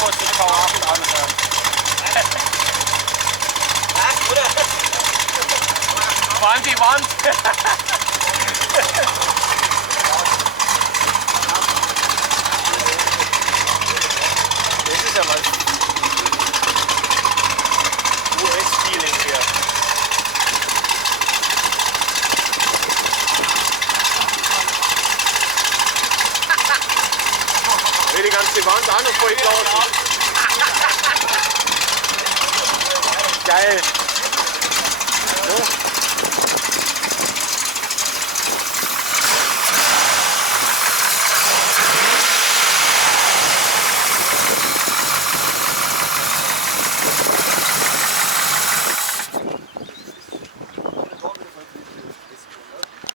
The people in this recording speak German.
muss sich Schauabend anhören. Was, oder? Vor allem die Wand. Das ist ja mal US-Feeling hier. Die ganze Wand an und voll draußen.